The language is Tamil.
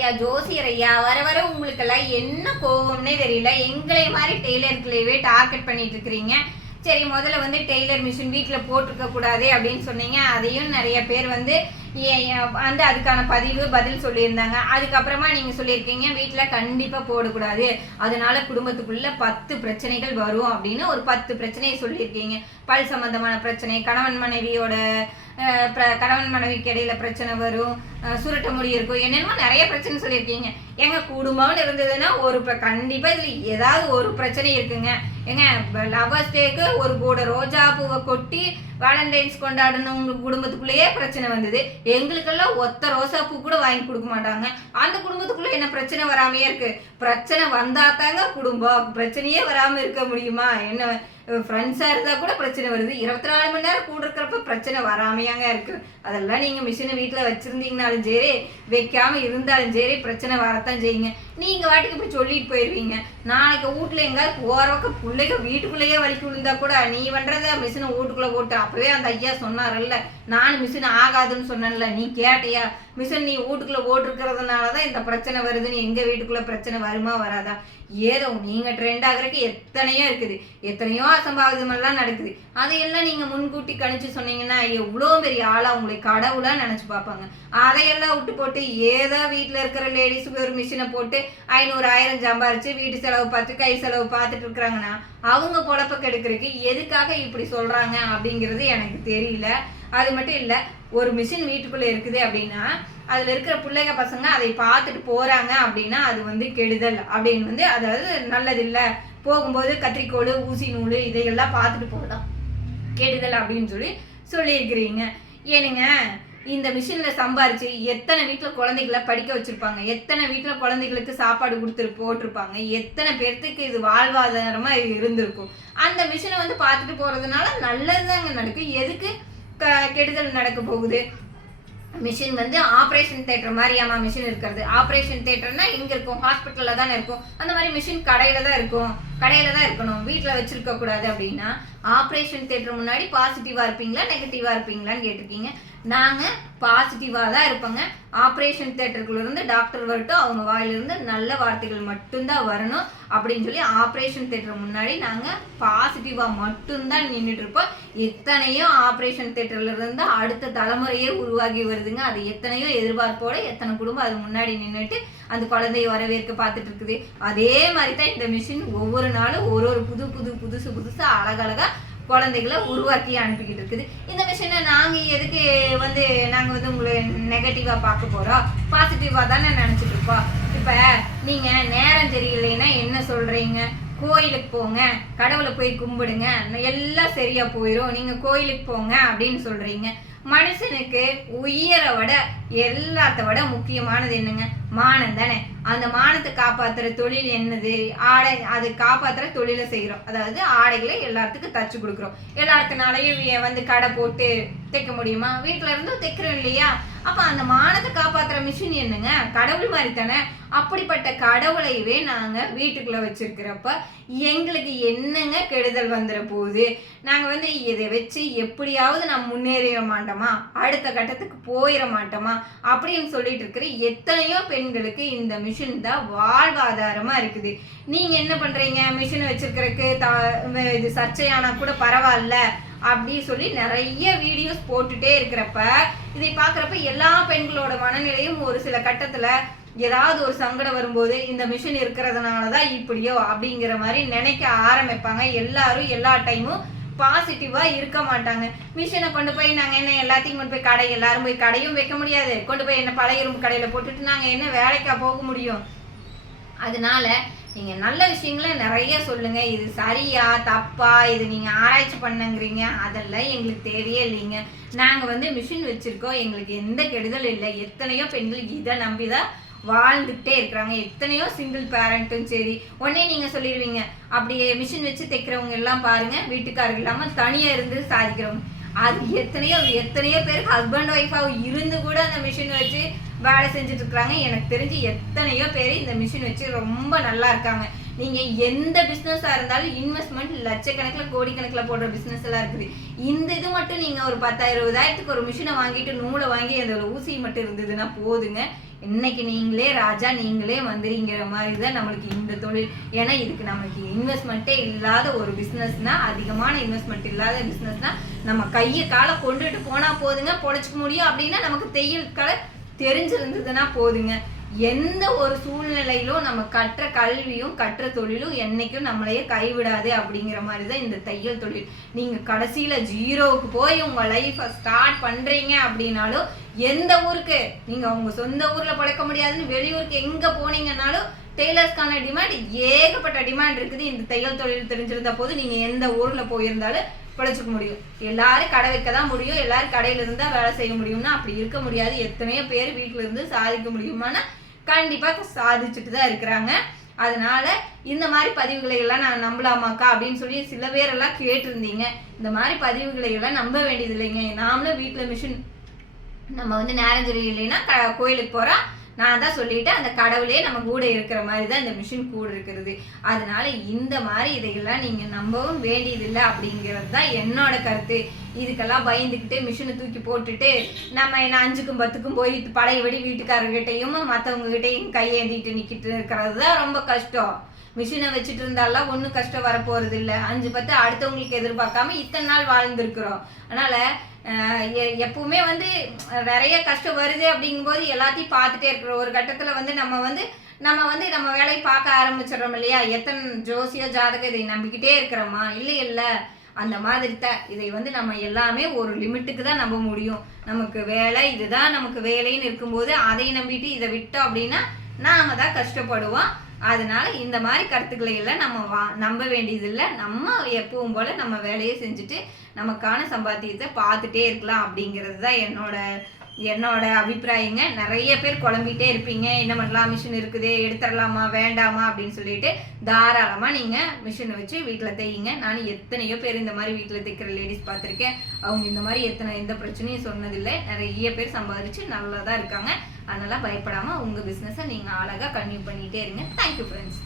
ஐயா ஜோசியர் ஐயா வர வர உங்களுக்கெல்லாம் என்ன கோவம்னே தெரியல. எங்களை மாதிரி டெய்லர்களையவே டார்கெட் பண்ணிட்டு இருக்கிறீங்க. சரி முதல்ல வந்து டெய்லர் மிஷின் வீட்டில் போட்டிருக்க கூடாது அப்படின்னு சொன்னீங்க. அதையும் நிறைய பேர் வந்து வந்து அதுக்கான பதிவு பதில் சொல்லியிருந்தாங்க. அதுக்கப்புறமா நீங்கள் சொல்லியிருக்கீங்க வீட்டில் கண்டிப்பாக போடக்கூடாது. அதனால குடும்பத்துக்குள்ளே பத்து பிரச்சனைகள் வரும் அப்படின்னு ஒரு பத்து பிரச்சனையை சொல்லியிருக்கீங்க. பல் சம்பந்தமான பிரச்சனை கணவன் மனைவியோட கணவன் மனைவிக்கு இடையில பிரச்சனை வரும் சுருட்ட முடி இருக்கும் என்னென்னமோ நிறைய பிரச்சனை சொல்லியிருக்கீங்க. எங்க குடும்பம்னு இருந்ததுன்னா ஒரு கண்டிப்பா இதுல ஏதாவது ஒரு பிரச்சனை இருக்குங்க. ஏங்க லவர்ஸ் டேக்கு ஒரு கூட ரோஜா பூவை கொட்டி வேலண்டைன்ஸ் கொண்டாடினவங்க குடும்பத்துக்குள்ளேயே பிரச்சனை வந்தது. எங்களுக்கெல்லாம் ஒத்த ரோசா பூ கூட வாங்கி கொடுக்க மாட்டாங்க. அந்த குடும்பத்துக்குள்ள என்ன பிரச்சனை வராமையே இருக்கு. பிரச்சனை வந்தா தாங்க குடும்பம். பிரச்சனையே வராம இருக்க முடியுமா? என்ன ஃப்ரெண்ட்ஸாக இருந்தால் கூட பிரச்சனை வருது. இருபத்தி நாலு மணி நேரம் கூட இருக்கிறப்ப பிரச்சனை வராமையாங்க இருக்கு. அதெல்லாம் நீங்கள் மிஷினை வீட்டில் வச்சுருந்தீங்கனாலும் சரி வைக்காமல் இருந்தாலும் சரி பிரச்சனை வரத்தான் செய்யுங்க. நீங்கள் வாட்டுக்கு இப்படி சொல்லிட்டு போயிடுவீங்க நாளைக்கு வீட்டில் எங்கேயாவது போகிற பிள்ளைங்க வீட்டுக்குள்ளேயே வலிக்கு விழுந்தா கூட நீ பண்ணுறத மிஷினை வீட்டுக்குள்ளே போட்டு அப்போவே அந்த ஐயா சொன்னார்ல நான் மிஷின் ஆகாதுன்னு சொன்னேன்ல நீ கேட்டியா? மிஷின் நீ வீட்டுக்குள்ளே ஓட்டுருக்கிறதுனால தான் இந்த பிரச்சனை வருதுன்னு எங்கள் வீட்டுக்குள்ளே பிரச்சனை வருமா வராதா? ஏதோ நீங்கள் ட்ரெண்ட் ஆகிறதுக்கு எத்தனையோ இருக்குது. எத்தனையோ அசம்பாவிதமெல்லாம் நடக்குது. அதையெல்லாம் நீங்கள் முன்கூட்டி கணிச்சு சொன்னீங்கன்னா எவ்வளோ பெரிய ஆளாக உங்களை கடவுளாக நினச்சி பார்ப்பாங்க. அதையெல்லாம் விட்டு போட்டு ஏதோ வீட்டில் இருக்கிற லேடிஸுக்கு ஒரு மிஷினை போட்டு ஐநூறு ஆயிரம் சம்பாரிச்சு வீட்டு செலவு பார்த்து கை செலவு பார்த்துட்டு இருக்கிறாங்கன்னா அவங்க பொழப்ப கெடுக்கிறதுக்கு எதுக்காக இப்படி சொல்கிறாங்க அப்படிங்கிறது எனக்கு தெரியல. அது மட்டும் இல்லை ஒரு மிஷின் வீட்டுக்குள்ளே இருக்குது அப்படின்னா அதில் இருக்கிற பிள்ளைங்க பசங்க அதை பார்த்துட்டு போகிறாங்க அப்படின்னா அது வந்து கெடுதல். அப்படின்னு வந்து அதாவது நல்லதில்லை போகும்போது கத்திரிக்கோள் ஊசி நூல் இதையெல்லாம் பார்த்துட்டு போகலாம். கெடுதல் அப்படின்னு சொல்லி சொல்லியிருக்கிறீங்க. ஏனுங்க இந்த மிஷினில் சம்பாரிச்சு எத்தனை வீட்டில் குழந்தைகளை படிக்க வச்சுருப்பாங்க? எத்தனை வீட்டில் குழந்தைகளுக்கு சாப்பாடு கொடுத்துட்டு போட்டிருப்பாங்க? எத்தனை பேர்த்துக்கு இது வாழ்வாதாரமாக இருந்திருக்கும்? அந்த மிஷினை வந்து பார்த்துட்டு போகிறதுனால நல்லது தாங்க நடக்கும் எதுக்கு? க கெடுதல் நடக்க போகுது. மிஷின் வந்து ஆப்ரேஷன் தேட்டர் மாதிரியாமா மிஷின் இருக்கிறது. ஆப்ரேஷன் தேட்டர்னா இங்கே இருக்கும் ஹாஸ்பிட்டலில் தானே இருக்கும். அந்த மாதிரி மிஷின் கடையில் தான் இருக்கும். கடையில தான் இருக்கணும். வீட்டில் வச்சிருக்க கூடாது அப்படின்னா ஆப்ரேஷன் தேட்டர் முன்னாடி பாசிட்டிவா இருப்பீங்களா நெகட்டிவா இருப்பீங்களான்னு கேட்டிருக்கீங்க. நாங்க பாசிட்டிவா தான் இருப்போங்க. ஆப்ரேஷன் தேட்டருக்குள்ள இருந்து டாக்டர் வரட்டும் அவங்க வாயிலிருந்து நல்ல வார்த்தைகள் மட்டும்தான் வரணும் அப்படின்னு சொல்லி ஆப்ரேஷன் தேட்டர் முன்னாடி நாங்க பாசிட்டிவா மட்டும்தான் நின்றுட்டு இருப்போம். எத்தனையோ ஆப்ரேஷன் தேட்டர்ல இருந்து அடுத்த தலைமுறையே உருவாகி வருதுங்க. அது எத்தனையோ எதிர்பார்ப்போட எத்தனை குடும்பம் அது முன்னாடி நின்றுட்டு அந்த குழந்தைய வரவேற்க பார்த்துட்டு இருக்குது. அதே மாதிரி தான் இந்த மிஷின் ஒவ்வொரு நாளும் ஒரு ஒரு புது புது புதுசு புதுசா அழகழகா குழந்தைகளை உருவாக்கி அனுப்பிக்கிட்டு இருக்குது. இந்த விஷயம்னா நாங்கள் எதுக்கு வந்து நாங்கள் வந்து உங்களை நெகட்டிவாக பார்க்க போகிறோம் பாசிட்டிவாக தானே நினச்சிட்டு இருப்போம் இப்போ நீங்கள் நேரம் தெரியலைன்னா என்ன சொல்கிறீங்க கோயிலுக்கு போங்க. கடவுளை போய் கும்பிடுங்க. எல்லாம் சரியா போயிடும் நீங்க கோயிலுக்கு போங்க அப்படின்னு சொல்றீங்க. மனுஷனுக்கு உயிரை விட எல்லாத்த விட முக்கியமானது என்னங்க? மானம் தானே. அந்த மானத்தை காப்பாத்துற தொழில் என்னது? ஆடை அது காப்பாத்துற தொழிலை செய்கிறோம் அதாவது ஆடைகளை எல்லாத்துக்கும் தச்சு கொடுக்குறோம். எல்லாத்துனாலையும் வந்து கடை போட்டு தைக்க முடியுமா? வீட்டில் இருந்தும் தைக்கிறோம் இல்லையா? அப்போ அந்த மானத்தை காப்பாத்துற மிஷின் என்னங்க? கடவுள் மாதிரி தானே. அப்படிப்பட்ட கடவுளையவே நாங்கள் வீட்டுக்குள்ளே வச்சிருக்கிறப்ப எங்களுக்கு என்னங்க கெடுதல் வந்துட போகுது? நாங்கள் வந்து இதை வச்சு எப்படியாவது நம்ம முன்னேறிட மாட்டோம். அடுத்த கட்டத்துக்கு போயிட மாட்டோமா? அப்படின்னு சொல்லிட்டு இருக்கிற எத்தனையோ பெண்களுக்கு இந்த மிஷின் தான் வாழ்வாதாரமாக இருக்குது. நீங்கள் என்ன பண்ணுறீங்க மிஷின் வச்சிருக்கிறதுக்கு த இது சர்ச்சையானா கூட பரவாயில்ல அப்படி சொல்லி நிறைய வீடியோஸ் போட்டுட்டே இருக்கிறப்ப இதை பார்க்குறப்ப எல்லா பெண்களோட மனநிலையும் ஒரு சில கட்டத்தில் ஏதாவது ஒரு சங்கடம் வரும்போது இந்த மிஷின் இருக்கிறதுனால தான் இப்படியோ அப்படிங்கிற மாதிரி நினைக்க ஆரம்பிப்பாங்க. எல்லாரும் எல்லா டைமும் பாசிட்டிவா இருக்க மாட்டாங்க. மிஷினை கொண்டு போய் நாங்க என்ன எல்லாத்தையும் கொண்டு போய் கடை எல்லாரும் போய் கடையும் வைக்க முடியாது. கொண்டு போய் என்ன பழைய இரும்பு கடையில போட்டுட்டு நாங்க என்ன வேலைக்கா போக முடியும்? அதனால நீங்க நல்ல விஷயங்களை நிறைய சொல்லுங்க. இது சரியா தப்பா இது நீங்க ஆராய்ச்சி பண்ணுங்கிறீங்க. அதெல்லாம் எங்களுக்கு தேவையே இல்லைங்க. நாங்க வந்து மிஷின் வச்சிருக்கோம். எங்களுக்கு எந்த கெடுதல் இல்லை. எத்தனையோ பெண்கள் இதை நம்பிதான் வாழ்ந்துக்கிட்டே இருக்கிறாங்க. எத்தனையோ சிங்கிள் பேரண்ட்டும் சரி உடனே நீங்கள் சொல்லிடுவீங்க அப்படியே மிஷின் வச்சு தைக்கிறவங்க எல்லாம் பாருங்கள் வீட்டுக்காரங்க இல்லாமல் தனியாக இருந்து சாதிக்கிறவங்க. அது எத்தனையோ எத்தனையோ பேர் ஹஸ்பண்ட் ஒய்ஃபாக இருந்து கூட அந்த மிஷின் வச்சு வேலை செஞ்சுட்டு இருக்கிறாங்க. எனக்கு தெரிஞ்சு எத்தனையோ பேர் இந்த மிஷின் வச்சு ரொம்ப நல்லா இருக்காங்க. நீங்க எந்த பிசினஸா இருந்தாலும் இன்வெஸ்ட்மெண்ட் லட்சக்கணக்கில் கோடிக்கணக்கில் போடுற பிசினஸ் எல்லாம் இருக்குது. இந்த இது மட்டும் நீங்க ஒரு பத்தாயிரம் இருபதாயிரத்துக்கு ஒரு மிஷினை வாங்கிட்டு நூலை வாங்கி அந்த ஊசி மட்டும் இருந்ததுன்னா போதுங்க. இன்னைக்கு நீங்களே ராஜா நீங்களே வந்துறீங்கிற மாதிரி தான் நம்மளுக்கு இந்த தொழில். ஏன்னா இதுக்கு நம்மளுக்கு இன்வெஸ்ட்மெண்ட்டே இல்லாத ஒரு பிஸ்னஸ்னா அதிகமான இன்வெஸ்ட்மெண்ட் இல்லாத பிஸ்னஸ்னா நம்ம கையை காலை கொண்டுட்டு போனால் போதுங்க. பொழைச்சிக்க முடியும் அப்படின்னா நமக்கு தையல் கலை தெரிஞ்சிருந்ததுன்னா போதுங்க. எந்த ஒரு சூழ்நிலையிலும் நம்ம கற்ற கல்வியும் கற்ற தொழிலும் என்னைக்கும் நம்மளையே கைவிடாது அப்படிங்கிற மாதிரி தான் இந்த தையல் தொழில். நீங்கள் கடைசியில் ஜீரோவுக்கு போய் உங்கள் லைஃப்பை ஸ்டார்ட் பண்ணுறீங்க அப்படின்னாலும் எந்த ஊருக்கு? நீங்கள் உங்கள் சொந்த ஊரில் பழைக்க முடியாதுன்னு வெளியூருக்கு எங்கே போனீங்கன்னாலும் டெய்லர்ஸ்க்கான டிமாண்ட் ஏகப்பட்ட டிமாண்ட் இருக்குது. இந்த தையல் தொழில் தெரிஞ்சிருந்த போது நீங்கள் எந்த ஊரில் போயிருந்தாலும் பிழைச்சிக்க முடியும். எல்லாரும் கடை வைக்க தான் முடியும். எல்லாரும் கடையில இருந்தா வேலை செய்ய முடியும்னா அப்படி இருக்க முடியாது. எத்தனையோ பேர் வீட்டுல இருந்து சாதிக்க முடியுமானா கண்டிப்பாக சாதிச்சுட்டு தான் இருக்கிறாங்க. அதனால இந்த மாதிரி பதிவுகளை எல்லாம் நான் நம்பலாமாக்கா அப்படின்னு சொல்லி சில பேரெல்லாம் கேட்டிருந்தீங்க. இந்த மாதிரி பதிவுகளை எல்லாம் நம்ப வேண்டியது இல்லைங்க நாமளும் வீட்டில் மிஷின் நம்ம வந்து நேரஞ்சரி இல்லைன்னா க கோயிலுக்கு போகிறோம் நான் தான் சொல்லிட்டேன் அந்த கடவுளே நம்ம கூட இருக்கிற மாதிரி தான் இந்த மிஷின் கூட இருக்கிறது. அதனால இந்த மாதிரி இதையெல்லாம் நீங்கள் நம்பவும் வேண்டியதில்லை அப்படிங்கிறது தான் என்னோட கருத்து. இதுக்கெல்லாம் பயந்துக்கிட்டு மிஷினை தூக்கி போட்டுட்டு நம்ம என்ன அஞ்சுக்கும் பத்துக்கும் போய் பழையபடி வீட்டுக்காரர்கிட்டையும் மற்றவங்ககிட்டையும் கையேந்திட்டு நிற்கிட்டு இருக்கிறது தான் ரொம்ப கஷ்டம். மிஷினை வச்சுட்டு இருந்தாலாம் ஒன்றும் கஷ்டம் வரப்போகிறது இல்லை அஞ்சு பத்து அடுத்தவங்களுக்கு எதிர்பார்க்காம இத்தனை நாள் வாழ்ந்துருக்குறோம். அதனால் எ- எப்பவுமே வந்து நிறைய கஷ்டம் வருது அப்படிங்கும்போது எல்லாத்தையும் பார்த்துட்டே இருக்கிறோம். ஒரு கட்டத்தில் வந்து நம்ம வந்து நம்ம வந்து நம்ம வேலையை பார்க்க ஆரம்பிச்சிடறோம் இல்லையா? எத்தனை ஜோசியோ ஜாதகம் இதை நம்பிக்கிட்டே இருக்கிறோமா? இல்லை இல்லை. அந்த மாதிரி தான் இதை வந்து நம்ம எல்லாமே ஒரு லிமிட்டுக்கு தான் நம்ப முடியும். நமக்கு வேலை இதுதான் நமக்கு வேலைன்னு இருக்கும்போது அதை நம்பிட்டு இதை விட்டோம் அப்படின்னா நாம தான் கஷ்டப்படுவோம். அதனால இந்த மாதிரி கருத்துக்களை எல்லாம் நம்ம வா நம்ப வேண்டியதில்லை. நம்ம எப்பவும் போல நம்ம வேலையை செஞ்சுட்டு நமக்கான சம்பாத்தியத்தை பார்த்துட்டே இருக்கலாம் அப்படிங்கிறது தான் என்னோட என்னோட அபிப்பிராயங்க. நிறைய பேர் குழம்பிட்டே இருப்பீங்க. என்ன பண்ணலாம்? மிஷின் இருக்குது. எடுத்துடலாமா? வேண்டாமா? அப்படின்னு சொல்லிட்டு தாராளமாக நீங்கள் மிஷினை வச்சு வீட்டில் தையுங்க. நான் எத்தனையோ பேர் இந்த மாதிரி வீட்டில் தைக்கிற லேடிஸ் பார்த்துருக்கேன். அவங்க இந்த மாதிரி எத்தனை எந்த பிரச்சனையும் சொன்னதில்லை. நிறைய பேர் சம்பாதிச்சு நல்லா தான் இருக்காங்க. அதனால் பயப்படாமல் உங்கள் பிஸ்னஸை நீங்கள் அழகாக கன்டினியூ பண்ணிகிட்டே இருங்க. Thank you friends